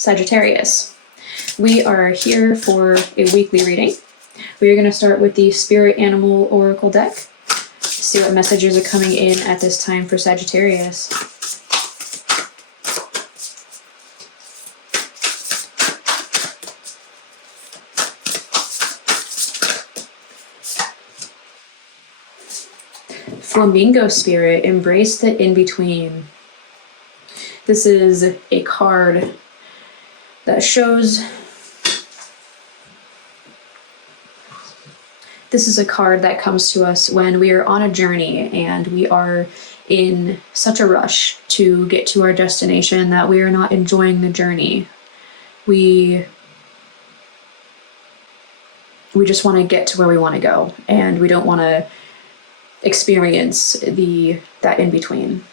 Sagittarius. We are here for a weekly reading. We are going to start with the Spirit Animal Oracle deck. See what messages are coming in at this time for Sagittarius. Flamingo Spirit, embrace the in-between. This is a card that shows, this is a card that comes to us when we are on a journey and we are in such a rush to get to our destination that we are not enjoying the journey. We just want to get to where we want to go, and we don't want to experience that in-between.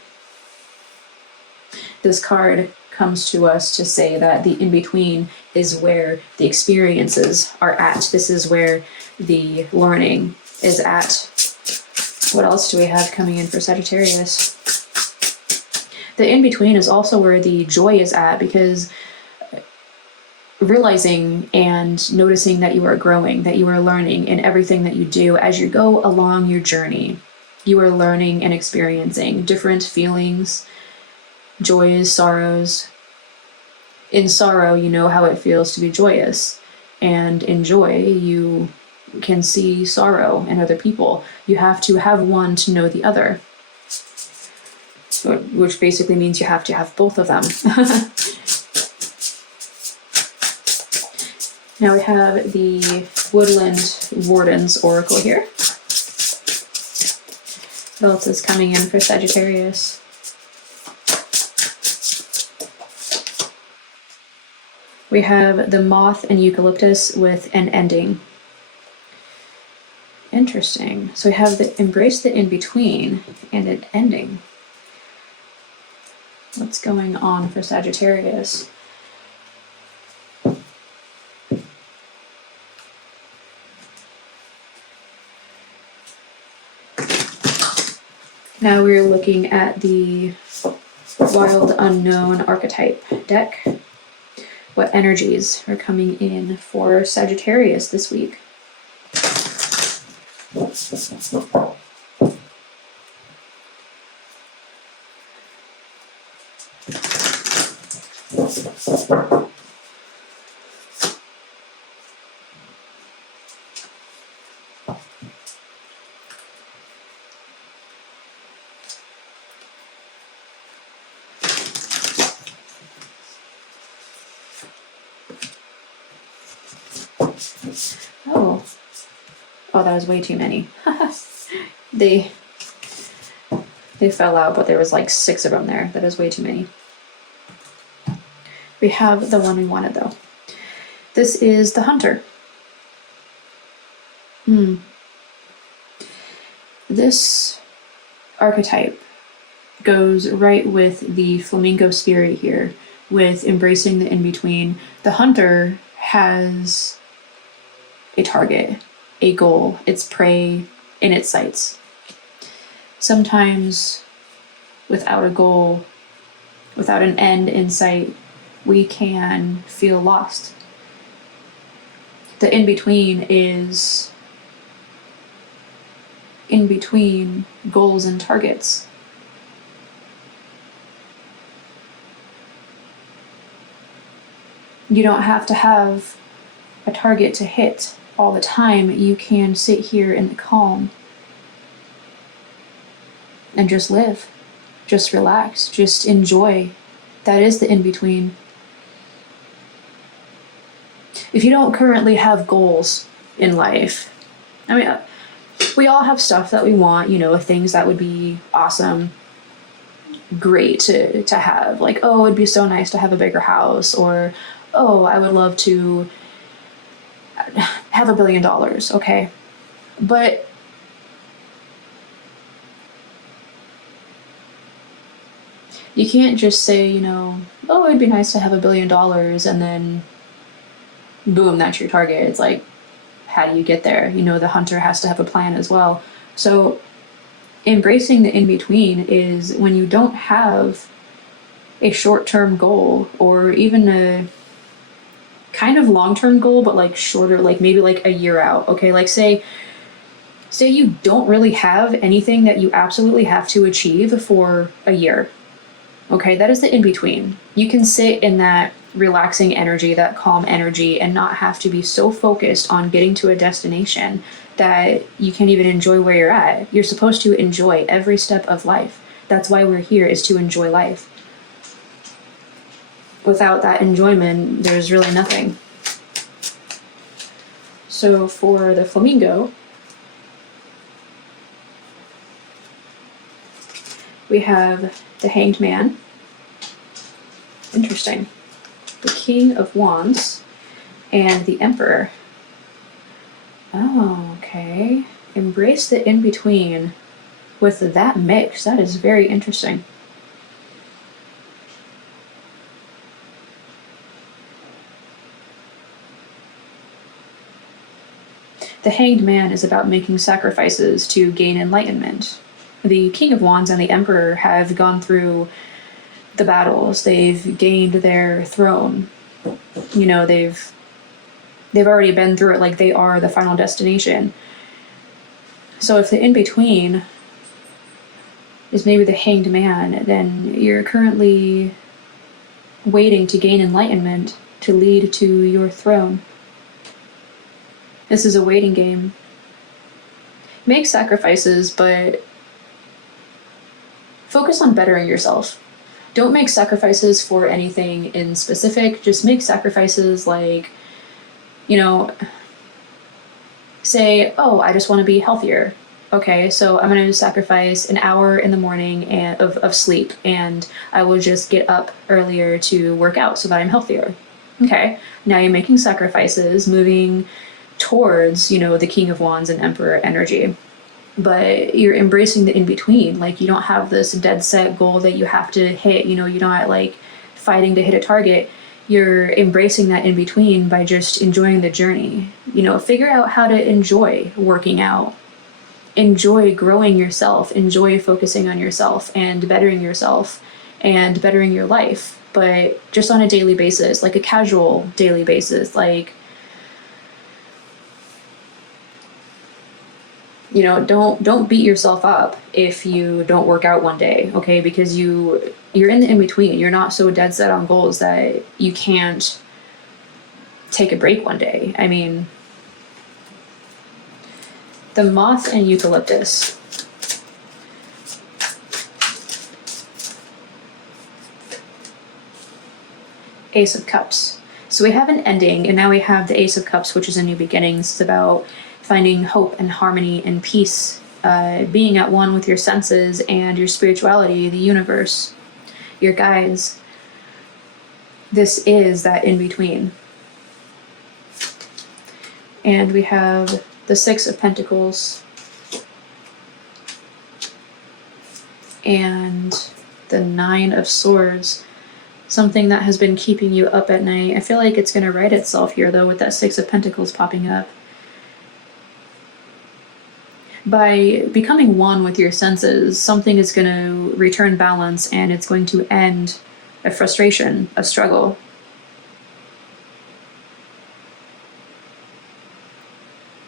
This card comes to us to say that the in-between is where the experiences are at. This is where the learning is at. What else do we have coming in for Sagittarius? The in-between is also where the joy is at, because realizing and noticing that you are growing, that you are learning in everything that you do as you go along your journey. You are learning and experiencing different feelings, joys, sorrows. In sorrow, you know how it feels to be joyous, and in joy, you can see sorrow in other people. You have to have one to know the other, which basically means you have to have both of them. Now we have the Woodland Warden's Oracle here. What else is coming in for Sagittarius? We have the Moth and Eucalyptus with an ending. Interesting. So we have the embrace the in-between and an ending. What's going on for Sagittarius? Now we're looking at the Wild Unknown Archetype deck. What energies are coming in for Sagittarius this week? Oh, that was way too many. They fell out, but there was like 6 of them there. That is way too many. We have the one we wanted, though. This is the Hunter. This archetype goes right with the Flamingo Spirit here, with embracing the in-between. The Hunter has a target, a goal, its prey in its sights. Sometimes without a goal, without an end in sight, we can feel lost. The in-between is in between goals and targets. You don't have to have a target to hit all the time. You can sit here in the calm and just live, just relax, just enjoy. That is the in-between. If you don't currently have goals in life, I mean, we all have stuff that we want, things that would be awesome, great to have. Like, oh, it'd be so nice to have a bigger house, or, oh, I would love to have $1 billion, okay? But you can't just say, oh, it'd be nice to have $1 billion, and then boom, that's your target. It's like, how do you get there? The hunter has to have a plan as well. So embracing the in-between is when you don't have a short-term goal or even kind of long-term goal, but like shorter, like maybe like a year out. Okay, like say you don't really have anything that you absolutely have to achieve for a year. Okay, that is the in-between. You can sit in that relaxing energy, that calm energy, and not have to be so focused on getting to a destination that you can't even enjoy where you're at. You're supposed to enjoy every step of life. That's why we're here, is to enjoy life. Without that enjoyment, there's really nothing. So for the flamingo, we have the Hanged Man. Interesting. The King of Wands and the Emperor. Oh, okay. Embrace the in-between with that mix. That is very interesting. The Hanged Man is about making sacrifices to gain enlightenment. The King of Wands and the Emperor have gone through the battles. They've gained their throne. You know, they've already been through it, like they are the final destination. So if the in-between is maybe the Hanged Man, then you're currently waiting to gain enlightenment to lead to your throne. This is a waiting game. Make sacrifices, but focus on bettering yourself. Don't make sacrifices for anything in specific. Just make sacrifices like, you know, say, oh, I just want to be healthier. Okay, so I'm going to sacrifice an hour in the morning of sleep, and I will just get up earlier to work out so that I'm healthier. Okay, now you're making sacrifices, moving towards, you know, the King of Wands and Emperor energy. But you're embracing the in-between. Like, you don't have this dead set goal that you have to hit. You know, you're not like fighting to hit a target. You're embracing that in-between by just enjoying the journey. You know, figure out how to enjoy working out. Enjoy growing yourself. Enjoy focusing on yourself and bettering yourself and bettering your life. But just on a daily basis, like a casual daily basis, like, you know, don't beat yourself up if you don't work out one day, okay? Because you're in the in-between. You're not so dead set on goals that you can't take a break one day. I mean, the Moth and Eucalyptus. Ace of Cups. So we have an ending, and now we have the Ace of Cups, which is a new beginnings. It's about finding hope and harmony and peace, being at one with your senses and your spirituality, the universe, your guides. This is that in-between. And we have the Six of Pentacles and the Nine of Swords. Something that has been keeping you up at night. I feel like it's going to right itself here, though, with that Six of Pentacles popping up. By becoming one with your senses, something is going to return balance, and it's going to end a frustration, a struggle.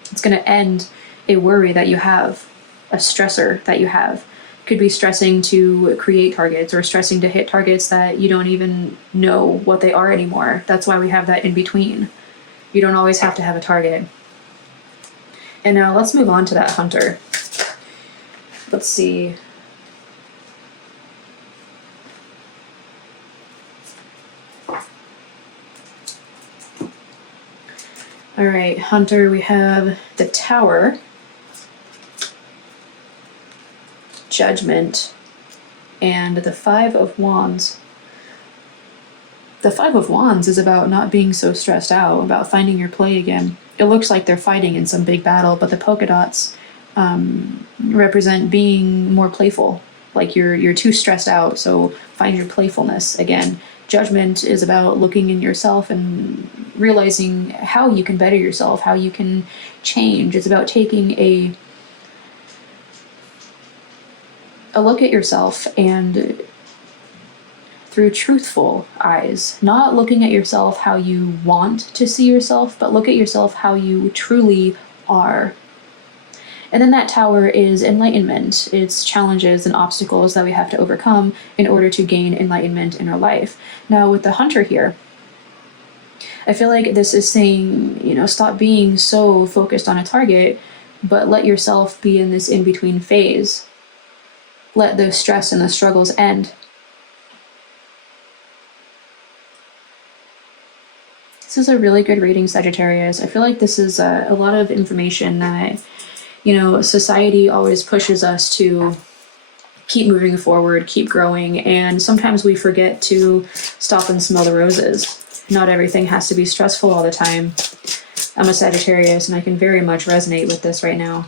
It's going to end a worry that you have, a stressor that you have. Could be stressing to create targets or stressing to hit targets that you don't even know what they are anymore. That's why we have that in between. You don't always have to have a target. And now let's move on to that Hunter. Let's see. All right, Hunter, we have the Tower, Judgment, and the Five of Wands. The Five of Wands is about not being so stressed out, about finding your play again. It looks like they're fighting in some big battle, but the polka dots represent being more playful. Like you're too stressed out, so find your playfulness again. Judgment is about looking in yourself and realizing how you can better yourself, how you can change. It's about taking a look at yourself and through truthful eyes, not looking at yourself how you want to see yourself, but look at yourself how you truly are. And then that tower is enlightenment. It's challenges and obstacles that we have to overcome in order to gain enlightenment in our life. Now, with the hunter here, I feel like this is saying, stop being so focused on a target, but let yourself be in this in-between phase. Let the stress and the struggles end. This is a really good reading, Sagittarius. I feel like this is a lot of information that, society always pushes us to keep moving forward, keep growing, and sometimes we forget to stop and smell the roses. Not everything has to be stressful all the time. I'm a Sagittarius, and I can very much resonate with this right now.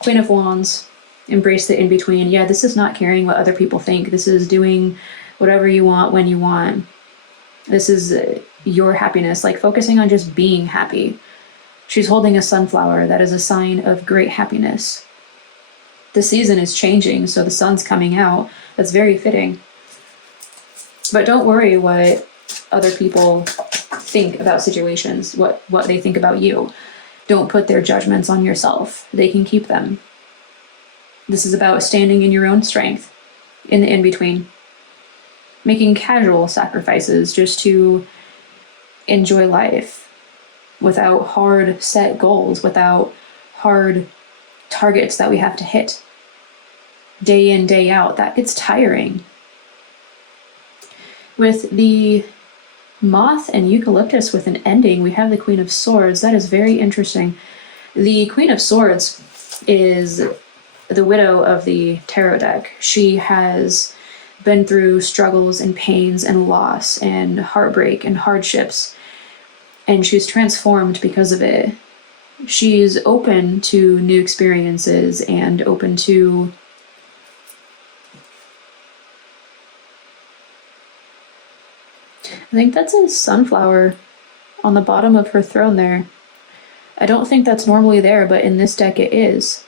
Queen of Wands, embrace the in-between. Yeah, this is not caring what other people think. This is doing whatever you want when you want. This is your happiness, like focusing on just being happy. She's holding a sunflower. That is a sign of great happiness. The season is changing, so the sun's coming out. That's very fitting. But don't worry what other people think about situations, what they think about you. Don't put their judgments on yourself. They can keep them. This is about standing in your own strength, in the in-between. Making casual sacrifices just to enjoy life without hard set goals, without hard targets that we have to hit day in, day out. That gets tiring. With the moth and eucalyptus with an ending, we have the Queen of Swords. That is very interesting. The Queen of Swords is the widow of the tarot deck. She has been through struggles and pains and loss and heartbreak and hardships, and she's transformed because of it. She's open to new experiences and open to I think that's a sunflower on the bottom of her throne there. I don't think that's normally there, but in this deck it is.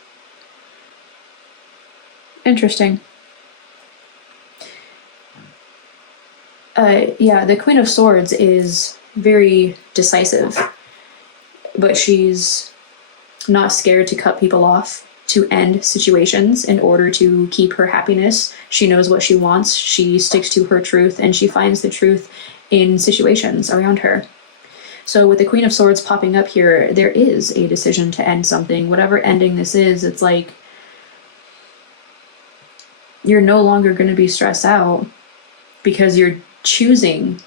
Interesting. Yeah, the Queen of Swords is very decisive, but she's not scared to cut people off, to end situations in order to keep her happiness. She knows what she wants, she sticks to her truth, and she finds the truth in situations around her. So with the Queen of Swords popping up here, there is a decision to end something. Whatever ending this is, it's like you're no longer going to be stressed out because you're choosing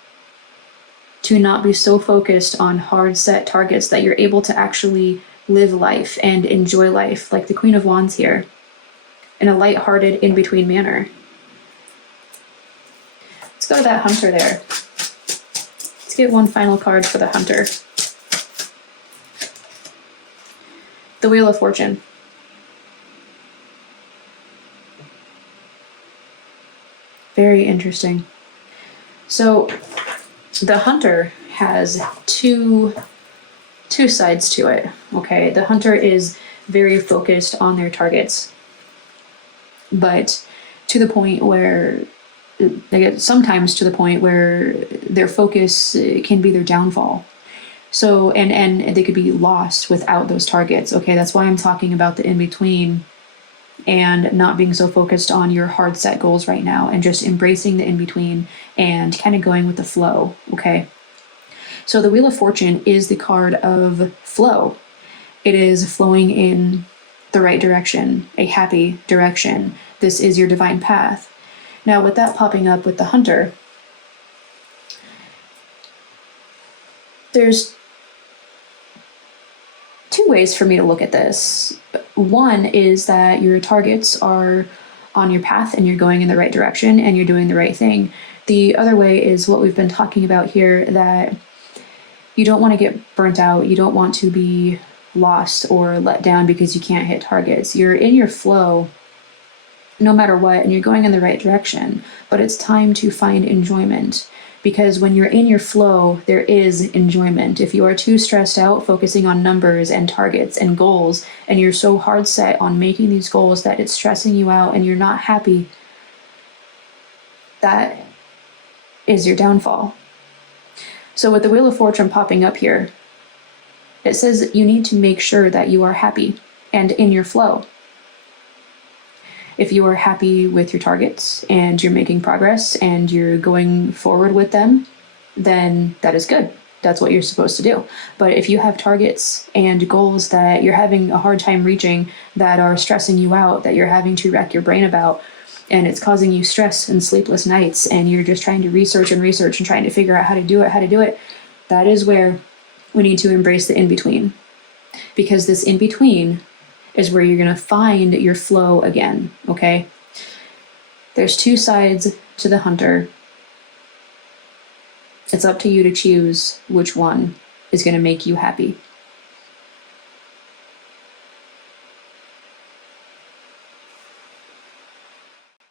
to not be so focused on hard set targets that you're able to actually live life and enjoy life, like the Queen of Wands here, in a lighthearted, in-between manner. Let's go to that hunter there. Let's get one final card for the hunter. The Wheel of Fortune. Very interesting. So the hunter has two sides to it. Okay, the hunter is very focused on their targets, but to the point where they get sometimes to the point where their focus can be their downfall. So and they could be lost without those targets. Okay, that's why I'm talking about the in-between and not being so focused on your hard set goals right now and just embracing the in-between and kind of going with the flow. Okay, so the Wheel of Fortune is the card of flow. It is flowing in the right direction, a happy direction. This is your divine path. Now, with that popping up with the hunter, there's two ways for me to look at this. One is that your targets are on your path and you're going in the right direction and you're doing the right thing. The other way is what we've been talking about here, that you don't want to get burnt out. You don't want to be lost or let down because you can't hit targets. You're in your flow no matter what, and you're going in the right direction, but it's time to find enjoyment, because when you're in your flow, there is enjoyment. If you are too stressed out, focusing on numbers and targets and goals, and you're so hard set on making these goals that it's stressing you out and you're not happy, that is your downfall. So with the Wheel of Fortune popping up here, it says you need to make sure that you are happy and in your flow. If you are happy with your targets and you're making progress and you're going forward with them, then that is good. That's what you're supposed to do. But if you have targets and goals that you're having a hard time reaching, that are stressing you out, that you're having to rack your brain about, and it's causing you stress and sleepless nights, and you're just trying to research and trying to figure out how to do it, that is where we need to embrace the in-between. Because this in-between is where you're going to find your flow again, okay? There's two sides to the hunter. It's up to you to choose which one is going to make you happy.